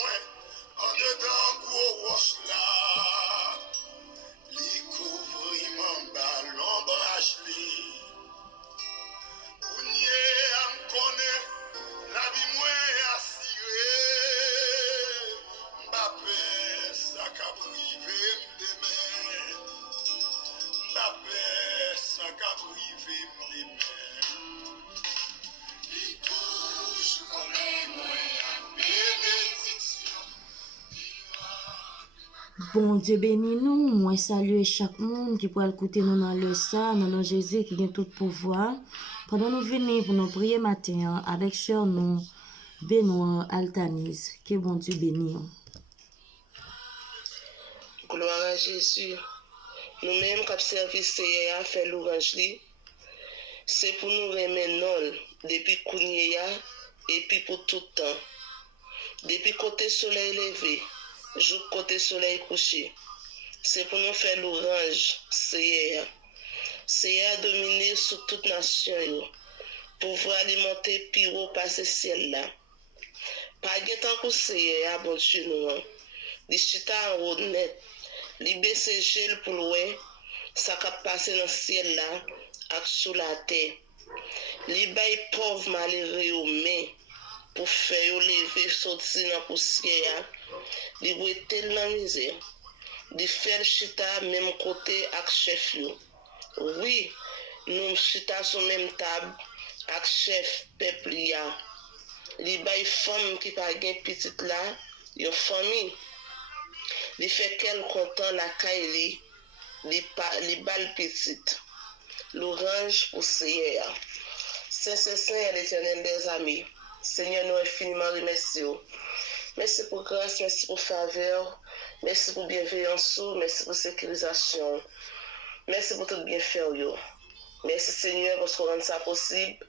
moi, en dedans gros roche là, les couvrir mon ballon brache li. Kounye à me connaître, la vie moins assurée. Mbappé, ça qu'a privé m'demain. Mbappé, ça qu'a privé m'demain. Il touche comme moi, bénédiction. Bon Dieu béni nous, moi saluer chaque monde qui pourra écouter nous dans le ça, dans nom Jésus qui a tout pouvoir. Pendant nous venir pour nous prier matin avec cher nous, Benoît Altanise, que bon Dieu béni. Gloire à Jésus. Nous-mêmes, comme service, à faire l'orange, c'est pour nous remettre depuis Kounia et puis pour tout le temps. Depuis côté soleil levé, jusqu'au côté soleil couché. C'est pour nous faire l'orange, c'est a dominé sur toute nation, pour pouvoir alimenter piro par ce ciel-là. Pas de temps que c'est à bon Dieu nous. Les chita en haut net, les baisser gel pour l'oué, ça va passer dans le ciel-là, et sous la terre. Les bails pauvres malheureux aux mains, pour faire lever, sortir dans la poussière, les bouets tellement misère. De faire chita même côté avec chef yo. Oui, nous chita sur même table avec chef peuple ya. Les bail femmes qui pas gain petite là, yo famille. Les fait qu'elle content la caille les balles petites. L'orange pour Seigneur. Saint l'Éternel des amis. Seigneur, nous infiniment remercions. Merci pour grâce, merci pour faveur, merci pour bienveillance, merci pour sécurisation, merci pour tout bienfait. Merci Seigneur parce qu'on rend ça possible.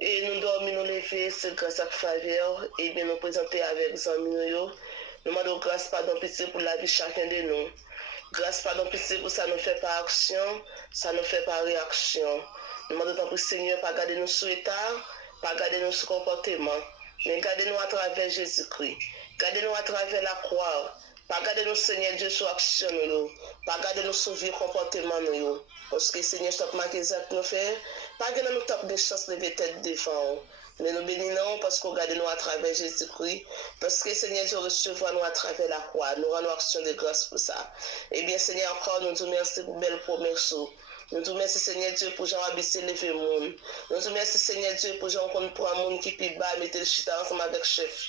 Et nous dormons, nous lever, c'est grâce à faveur, et bien nous présenter avec les amis. Nous demandons grâce, pardon, pitié pour la vie de chacun de nous. Grâce, pardon, pitié pour ça nous fait par action, ça nous fait par réaction. Nous demandons pour Seigneur, pas garder nous sur l'état, pas garder nous sur comportement. Mais gardez-nous à travers Jésus-Christ. Gardez-nous à travers la croix. Pas gardez-nous, Seigneur Dieu, sur action. Pas gardez-nous sur vieux comportement. Parce que, Seigneur, stop marqué ça que nous faisons. Pas gardez-nous top de chance de tête devant. Mais nous bénissons parce que gardez-nous à travers Jésus-Christ. Parce que, Seigneur Dieu, recevoir nous à travers la croix. Nous rendons action de grâce pour ça. Et bien, Seigneur, encore, nous te remercions pour belle promesse. Nous te remercions, Seigneur Dieu, pour Jean Abissé lever le monde. Nous te remercions, Seigneur Dieu, pour Jean qu'on pour un monde qui peut bas, mettre le chita ensemble avec chef.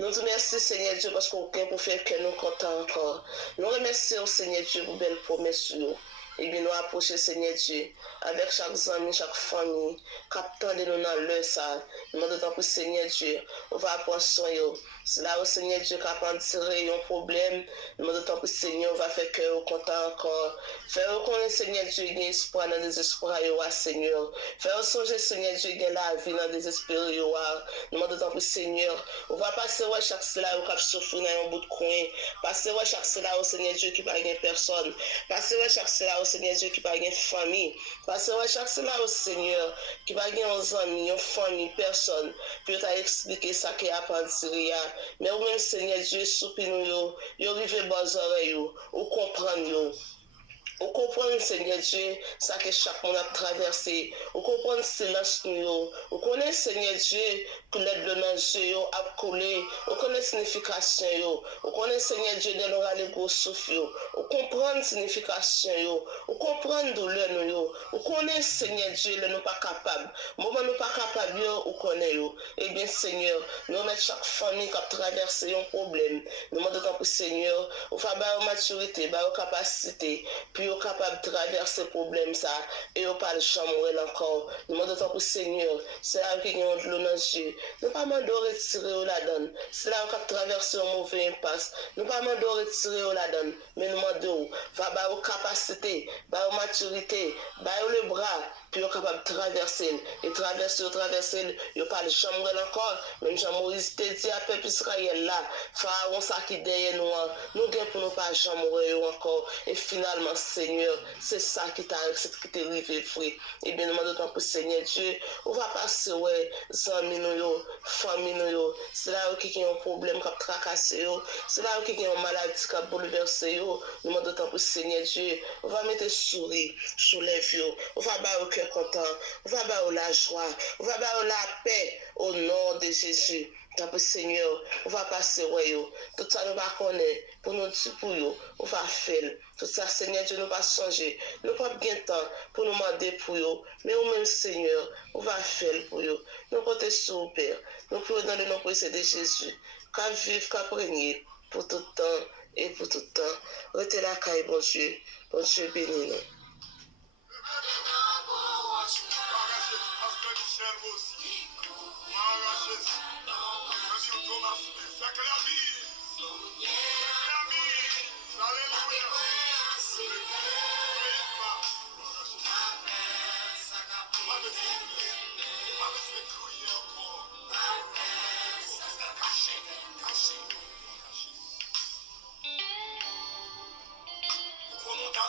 Nous te remercions, Seigneur Dieu, parce qu'aucun pour faire que nous comptons encore. Nous remercions, Seigneur Dieu, pour belle promesse. Et bien, nous approcher, Seigneur Dieu, avec chaque ami, chaque famille, captant de nous dans l'heure, ça. Nous demandons pour Seigneur Dieu, on va apprendre soin. C'est là où Seigneur Dieu capable de tirer un problème. Nous demandons pour Seigneur, on va faire que nous comptons encore. Faire reconnaître, Seigneur Dieu, il y a espoir dans le désespoir, Seigneur. Faire songer, Seigneur Dieu, il y a la vie dans le désespoir, nous demandons pour Seigneur, on va passer chaque cela où cap souffrir dans un bout de coin. Passer chaque cela où Seigneur Dieu qui pas gain personne. Passer chaque cela où Seigneur Dieu qui pas gain famille. Passer chaque cela où Seigneur qui pas gain aux amis, une famille, personne. Puis t'as expliqué ça qui a pas tiré. Mais au même Seigneur Dieu soupir nous yo rive bas oreilles ou comprendre Vous comprenez, Seigneur Dieu, ça que chaque monde a traversé. Vous comprenez silence nous. Vous connaissez, Seigneur Dieu, que l'aide de nos yeux a collé. Vous connaissez la signification. Vous connaissez, Seigneur Dieu, de l'oral et gros souffle. Vous comprenez la signification. Vous comprenez la douleur nous. Vous connaissez, Seigneur Dieu, le nous pas capable. Moment nous pas capable, vous connaissez. Eh bien, Seigneur, nous mettons chaque famille qui a traversé un problème. Nous demandons pour Seigneur, vous faites la maturité, la capacité, puis capable de traverser le problème ça et on pas le chambre encore. Nous demandons pour Seigneur, c'est là qui ont de l'eau dans les yeux. Nous pas mandons retirer la donne. C'est là qu'on a traversé un mauvais impasse. Nous pas mandons retirer la donne, mais nous demandons va ba aux capacités, ba aux maturité, ba le bras puis on capable de traverser et traverser, il pas le chambre encore. Même Jean-Moïse te dit à peuple Israël là, Pharaon ça qui derrière nous, nous gain pour nous pas chambre encore et finalement Seigneur, c'est ça qui t'a arrivé, frère. Et bien, nous demandons pour Seigneur Dieu, on va passer, ouais, amis nous, famille nous, c'est là qui a un problème qui a tracassé, c'est là qui a une maladie qui a bouleversé, nous demandons pour Seigneur Dieu, on va mettre sourire sur les vieux, on va battre au cœur content, on va battre la joie, on va battre la paix au nom de Jésus. Tant Seigneur, on va passer, ouais, tout ça nous va connaître, pour nous dire pour nous, on va faire. Tout ça, Seigneur Dieu, nous va changer. Nous pas bien de temps pour nous demander pour nous, mais au même Seigneur, on va faire pour nous. Nous comptons sur le Père. Nous prions dans le nom précieux de Jésus, qu'à vivre, qu'à régner pour tout temps et pour tout temps. Restez là, caille, bon Dieu béni nous.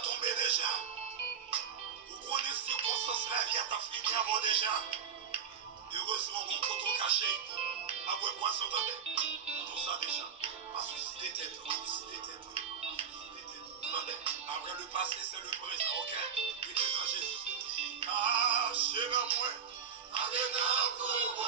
Tombé déjà. Vous connaissez les circonstances la vie à ta fini avant déjà. Heureusement, mon poteau caché. À quoi poisson t'entendez? Tout ça déjà. À suicider tête. Suicider tête. Attendez. Après le passé, c'est le présent. Ok? Et dans Jésus. Caché dans moi. Avec un gros